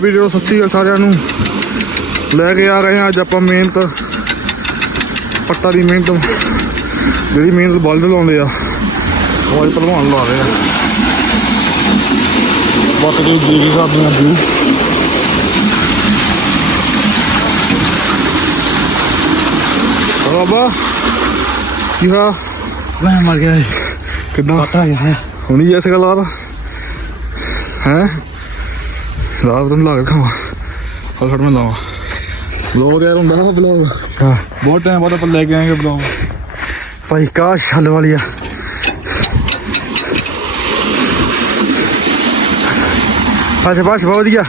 Video ਸ਼੍ਰੀ ਅਕਾਲ ਸਾਰਿਆਂ ਨੂੰ ਲੈ ਕੇ ਆ ਰਹੇ ਹਾਂ ਅੱਜ ਆਪਾਂ ਮਿਹਨਤ ਪੱਟਾ ਦੀ ਮਿਹਨਤ ਜਿਹੜੀ ਮਿਹਨਤ ਬਲਦ ਲਾਉਂਦੇ ਆ ਉਹ ਅੱਜ ਭਲਵਾਨ ਲਾ ਰਹੇ ਆ। ਬਾਕੀ ਦੇ ਜੀ ਸਾਡੀਆਂ ਵੀ ਬਾਬਾ ਕੀ ਹੋਇਆ ਮੈਂ ਮਰ ਗਿਆ ਕਿੱਦਾਂ? ਪਟਾ ਗਿਆ ਹੈ ਹੁਣੀ ਜੈਸੇ ਗੱਲ ਆ ਹੈ? ਨੂੰ ਲਾ ਕੇ ਖਾਵਾ ਹਲ ਫੜ ਮੈਂ ਲਾਵਾ। ਬਲੌਗ ਯਾਰ ਹੁੰਦਾ ਨਾ ਬਲੌਗ। ਅੱਛਾ ਬਹੁਤ ਟਾਈਮ ਬਾਅਦ ਆਪਾਂ ਲੈ ਕੇ ਆਏਗੇ ਬਲੌਗ। ਭਾਈ ਕਾ ਛੱਲ ਵਾਲੀ ਆ। ਅੱਛਾ ਬਾਸ਼ ਬਹੁਤ ਵਧੀਆ।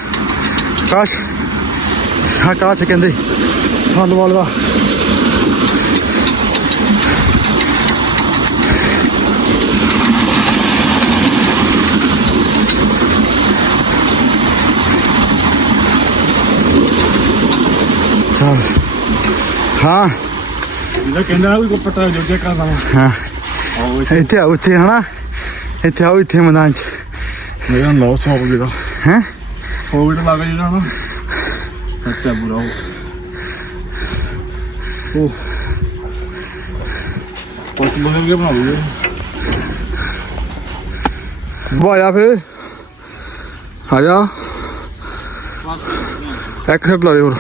ਕਾਸ਼। ਹਾਂ ਕਾਸ਼ ਕਹਿੰਦੇ। ਛੱਲ ਵਾਲਾ ਹਾਂ। ਇਹਦਾ ਕਹਿੰਦਾ ਕੋਈ ਪਤਾ ਜੋ ਕੇ ਕਰਦਾ ਹਾਂ। ਇੱਥੇ। ਆ ਉੱਥੇ ਹਨਾ? ਇੱਥੇ ਆਓ ਇੱਥੇ ਮੈਦਾਨ ਚ। ਮੇਰਾ ਲਾਉ ਸੌ ਗਿਆ ਦਾ ਹੈ ਕੋਵਿਡ ਲੱਗ ਜਿਹੜਾ ਨਾ। ਅੱਛਾ ਬੁਰਾ ਹੋ। ਉਹ ਕੁਛ ਬਣ ਕੇ ਫੇ ਆ। ਜਾ ਇੱਕ ਸੈਟ ਲਾ ਦੇ ਹੋਰ।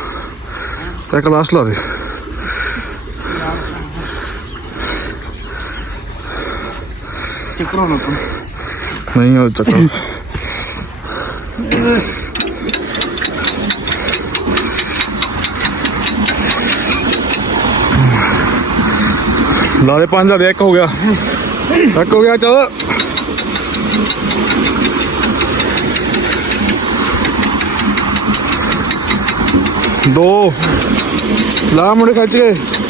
ਤੇ ਇੱਕ ਲਾਸਟ ਲਾ ਦੇ। ਚੱਕਰੋਂ ਨਾ ਨਹੀਂ ਉਹ ਚੱਕਰ ਲਾ ਦੇ ਪੰਜ ਲਾ ਦੇ ਇੱਕ ਹੋ ਗਿਆ ਇੱਕ ਹੋ ਗਿਆ ਚਲ ਦੋ ਲਾ ਮੁੰਡੇ ਖੱਚ ਕੇ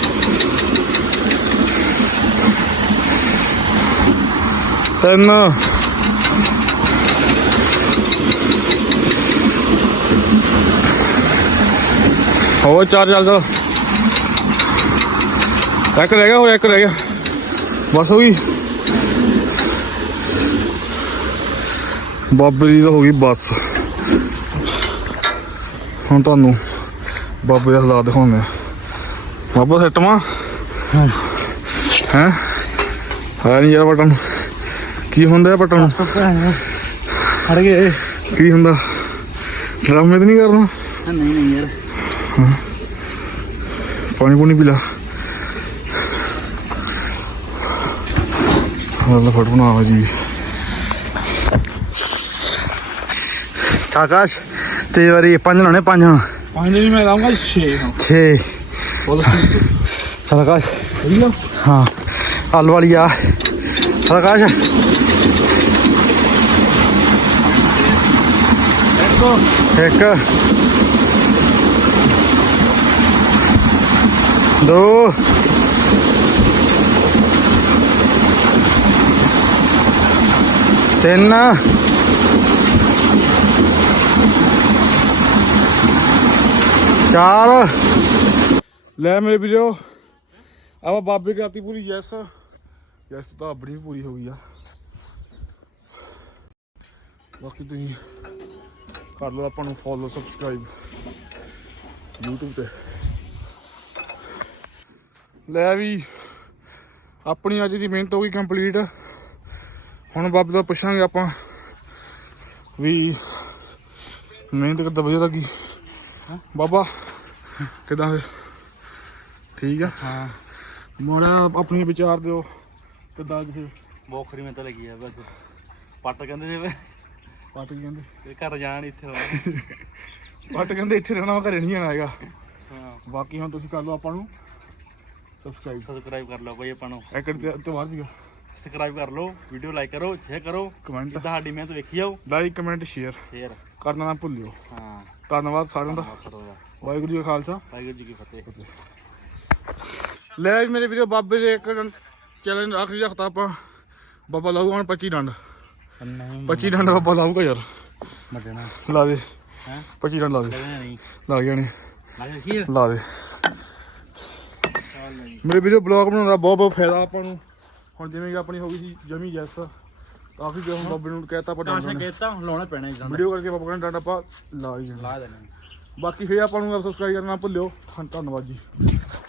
ਤਿੰਨ। ਹੋਰ ਚਾਰ ਚੱਲ ਚੱਲ। ਇੱਕ ਰਹਿ ਗਿਆ ਹੋਰ ਇੱਕ ਰਹਿ ਗਿਆ। ਬਸ ਹੋ ਗਈ। ਬਾਬੇ ਦੀ ਤਾਂ ਹੋ ਗਈ ਬਸ। ਹੁਣ ਤੁਹਾਨੂੰ ਬਾਬੇ ਦਾ ਹਾਲਾਤ ਦਿਖਾਉਂਦੇ ਆ ਬਾਬਾ ਸੱਟਵਾ ਹਾਂ। ਹੈ? ਹੈ ਯਾਰ ਬਟਨ। ਕੀ ਹੁੰਦਾ ਹੈ ਬਟਨ ਹੜ ਗਏ। ਕੀ ਹੁੰਦਾ? ਡਰਾਮੇ ਤਾਂ ਨਹੀਂ ਕਰਨਾ? ਨਹੀਂ ਨਹੀਂ ਯਾਰ। ਪਾਣੀ ਪੂਣੀ ਪੀ ਲਾ। ਹਾਂ ਫਟ ਬਣਾ ਜੀ। ਆਕਾਸ਼ ਤੇ ਵਾਰੀ ਪੰਜ ਲਾਉਣੇ ਪੰਜ। ਪੰਜ ਨਹੀਂ ਮੈਂ ਲਾਉਂਗਾ 6 ਛੇ। ਬੋਲ। ਚੱਲ ਆਕਾਸ਼। ਵਧੀਆ। ਹਾਂ। ਆਲੂ ਵਾਲੀ ਆ। ਆਕਾਸ਼। ਇੱਕ। ਦੋ। ਤਿੰਨ। ਚਾਰ। ਲੈ ਮੇਰੇ ਵੀਰੋ ਆਪਾਂ ਬਾਬੇ ਕਰਾਤੀ ਪੂਰੀ ਯੈਸ। ਯੈਸ ਤਾਂ ਆਪਣੀ ਪੂਰੀ ਹੋ ਗਈ ਆ। ਬਾਕੀ ਤੁਸੀਂ ਕਰ ਲਓ ਆਪਾਂ ਨੂੰ ਫੋਲੋ ਸਬਸਕ੍ਰਾਈਬ YouTube ਤੇ। ਲੈ ਵੀ ਆਪਣੀ ਅੱਜ ਦੀ ਮਿਹਨਤ ਹੋ ਗਈ ਕੰਪਲੀਟ ਹੁਣ ਬਾਬੇ ਤੋਂ ਪੁੱਛਾਂਗੇ ਆਪਾਂ ਵੀ ਮਿਹਨਤ ਕਿੱਦਾਂ ਵਧੀਆ ਲੱਗੀ। ਬਾਬਾ ਕਿਦਾਂ ਠੀਕ ਆ? ਹਾਂ। ਮੋੜਾ ਆਪਣੀ ਵਿਚਾਰ ਦਿਓ ਕਿਦਾਂ ਫਿਰ? ਬੋਖਰੀ ਮੈਂ ਤਾਂ ਲੱਗੀ ਆ ਬਸ। ਪੱਟ ਕਹਿੰਦੇ ਜੇ ਪੱਟ ਕਹਿੰਦੇ। ਤੇ ਘਰ ਜਾਣ ਇੱਥੇ ਹਾਂ ਪੱਟ ਕਹਿੰਦੇ ਇੱਥੇ ਰਹਿਣਾ ਘਰੇ ਨਹੀਂ ਆਣਾ ਹੈਗਾ। ਹਾਂ। ਬਾਕੀ ਹੁਣ ਤੁਸੀਂ ਕਰ ਲਓ ਆਪਾਂ ਨੂੰ ਸਬਸਕ੍ਰਾਈਬ ਸਬਸਕ੍ਰਾਈਬ ਕਰ ਲਓ ਭਾਈ ਆਪਾਂ ਨੂੰ। ਇੱਕ ਤੇ ਤੋਂ ਬਾਅਦ ਸੀਗਾ। ਸਬਸਕ੍ਰਾਈਬ ਕਰ ਲਓ ਵੀਡੀਓ ਲਾਈਕ ਕਰੋ ਸ਼ੇਅਰ ਕਰੋ। ਕਮੈਂਟ ਸਾਡੀ ਮਿਹਨਤ ਵੇਖੀ ਜਾਓ। ਲਾਈਕ ਕਮੈਂਟ ਸ਼ੇਅਰ ਸ਼ੇਅਰ ਕਰਨਾ ਨਾ ਭੁੱਲਿਓ। ਹਾਂ। ਧੰਨਵਾਦ ਸਾਰਿਆਂ ਦਾ। ਵਾਹਿਗੁਰੂ ਜੀ ਕਾ ਖਾਲਸਾ। ਵਾਹਿਗੁਰੂ ਜੀ ਕੀ ਫਤਿਹ। ਲੈ ਜੀ ਮੇਰੇ ਵੀਰੋ ਬਾਬੇ ਦੇ ਇੱਕ ਚੈਲੰਜ ਆਖਰੀ ਰੱਖਤਾ ਆਪਾਂ। ਬਾਬਾ ਲਾਊ ਹੁਣ 25 ਡੰਡ। 25 ਡੰਡ ਬਾਬਾ ਲਾਊਗਾ ਯਾਰ। ਲਾ ਦੇ। ਹੈ? 25 ਡੰਡ ਲਾ ਦੇ। ਨਹੀਂ। ਲਾ ਗਿਆ ਨੇ ਕੀ ਲਾ ਦੇ। ਮੇਰੇ ਵੀਡੀਓ ਬਲੌਗ ਬਣਾਉਣ ਦਾ ਬਹੁਤ ਬਹੁਤ ਫਾਇਦਾ ਆਪਾਂ ਨੂੰ। ਹੁਣ ਜਿਵੇਂ ਕਿ ਆਪਣੀ ਹੋ ਗਈ ਸੀ ਜਮੀ ਜੈਸ ਕਾਫੀ ਜੋ ਹੁਣ ਬਾਬੇ ਨੂੰ ਕਹਿਤਾ ਆਪਾਂ ਟਾਂਸ਼ਾ ਡਾਂਡਾ ਕਹਿਤਾ ਲਾਉਣੇ ਪੈਣੇ ਇਦਾਂ ਵੀਡੀਓ ਕਰਕੇ ਆਪਾਂ ਕਹਿੰਦੇ ਡਾਂਡਾ ਆਪਾਂ ਲਾ ਹੀ ਲਾ ਦੇਣੇ। ਬਾਕੀ ਫੇਰ ਆਪਾਂ ਨੂੰ ਸਬਸਕ੍ਰਾਈਬ ਕਰਨਾ ਨਾ ਭੁੱਲਿਓ। ਹਾਂ ਧੰਨਵਾਦ ਜੀ।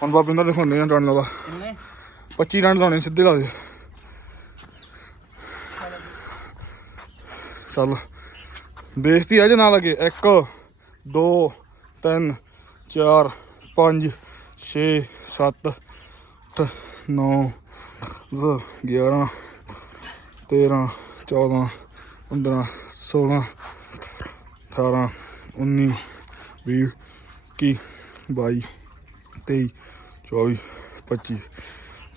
ਹੁਣ ਬਾਬੇ ਨੂੰ ਦਿਖਾਉਂਦੇ ਆ ਡਾਂਡਾ ਕਿੰਨੇ? 25 ਡਾਂਡ ਲਾਉਣੇ ਸਿੱਧੇ ਲਾ ਦੇ। ਚੱਲ। ਬੇਇੱਜ਼ਤੀ ਆ ਜੇ ਨਾ ਲੱਗੇ 1 2 3 4 5 6 7 8 9 11 13 14 15 16 18 19 20 21 22 23 24 25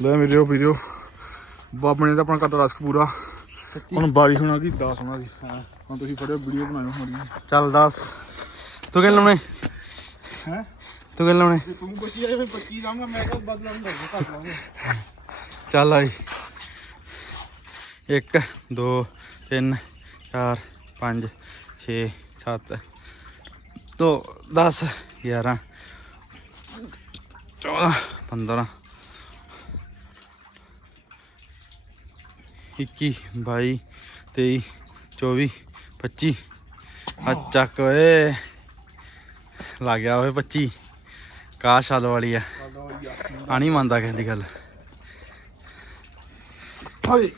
ਲੈ ਮੇਰੇ ਵੀਡੀਓ ਬਾਬੇ ਨੇ ਆਪਣਾ ਕਰਤਾ ਰਸਕ ਪੂਰਾ। ਹੁਣ ਬਾਰਿਸ਼ ਹੋਣਾ ਕੀ 10 ਹੋਣਾ ਦੀ ਹਾਂ। ਹੁਣ ਤੁਸੀਂ ਫੜਿਓ ਵੀਡੀਓ ਬਣਾਇਓ ਹੁਣ ਚੱਲ ਦੱਸ। ਤੂੰ ਕਿੰਨ ਲਾਉਣੇ? ਹੈ? ਤੂੰ ਕਿੰਨ ਲਾਉਣੇ? ਤੂੰ 25 ਆਏ ਫਿਰ 25 ਲਾਉਂਗਾ ਮੈਂ ਤਾਂ ਬਦਲ ਲਾਉਂਗਾ ਘੱਟ ਲਾਉਂਗਾ ਚੱਲ ਆਈ 1 2 3 4 5 6 7 2 10 11 14 15 21 22 23 24 25 ਆ ਚੱਕ ਓਏ। ਲੱਗ ਗਿਆ ਓਏ 25 ਕਾਸ਼ ਹਾਲ ਵਾਲੀ ਆ। ਆਣੀ ਮੰਨਦਾ ਕਿਸੇ ਦੀ ਗੱਲ। ਹਾਏ।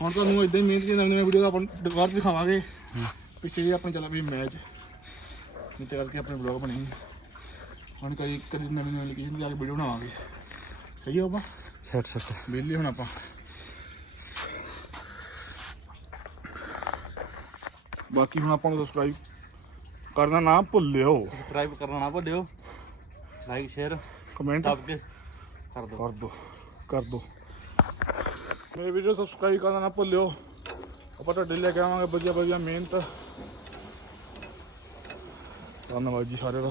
ਹੁਣ ਤੁਹਾਨੂੰ ਇਦਾਂ ਹੀ ਮਿਹਨਤ ਦੀ ਨਵੀਂ ਨਵੀਂ ਵੀਡੀਓ ਆਪਾਂ ਦੁਬਾਰਾ ਦਿਖਾਵਾਂਗੇ। ਪਿੱਛੇ ਜੇ ਆਪਣੇ ਚੱਲਾ ਵੀ ਮੈਚ ਕਰਕੇ ਆਪਣੇ ਬਲੌਗ ਬਣੇ ਹੁਣ ਕਦੀ ਕਦੀ ਨਵੀਂ ਨਵੀਂ ਲੋਕੇਸ਼ਨ ਜਾ ਕੇ ਵੀਡੀਓ ਬਣਾਵਾਂਗੇ। ਸਹੀ ਆ ਆਪਾਂ ਸੈਟ ਸੈਟ। ਵਿਹਲੇ ਹੁਣ ਆਪਾਂ। ਬਾਕੀ ਹੁਣ ਆਪਾਂ ਨੂੰ ਸਬਸਕ੍ਰਾਈਬ ਕਰਨਾ ਨਾ ਭੁੱਲਿਓ। ਸਬਸਕ੍ਰਾਈਬ ਕਰਨਾ ਨਾ ਭੁੱਲਿਓ। ਲਾਈਕ ਸ਼ੇਅਰ ਕਮੈਂਟ ਦਬ ਕੇ ਕਰ ਦਿਓ ਕਰ ਦੋ ਕਰ ਦੋ। ਮੇਰੇ ਵੀਡੀਓ ਸਬਸਕ੍ਰਾਈਬ ਕਰਨਾ ਨਾ ਭੁੱਲਿਓ। ਆਪਾਂ ਤੁਹਾਡੇ ਲੈ ਕੇ ਆਵਾਂਗੇ ਵਧੀਆ ਵਧੀਆ ਮਿਹਨਤ। ਧੰਨਵਾਦ ਜੀ ਸਾਰਿਆਂ ਦਾ।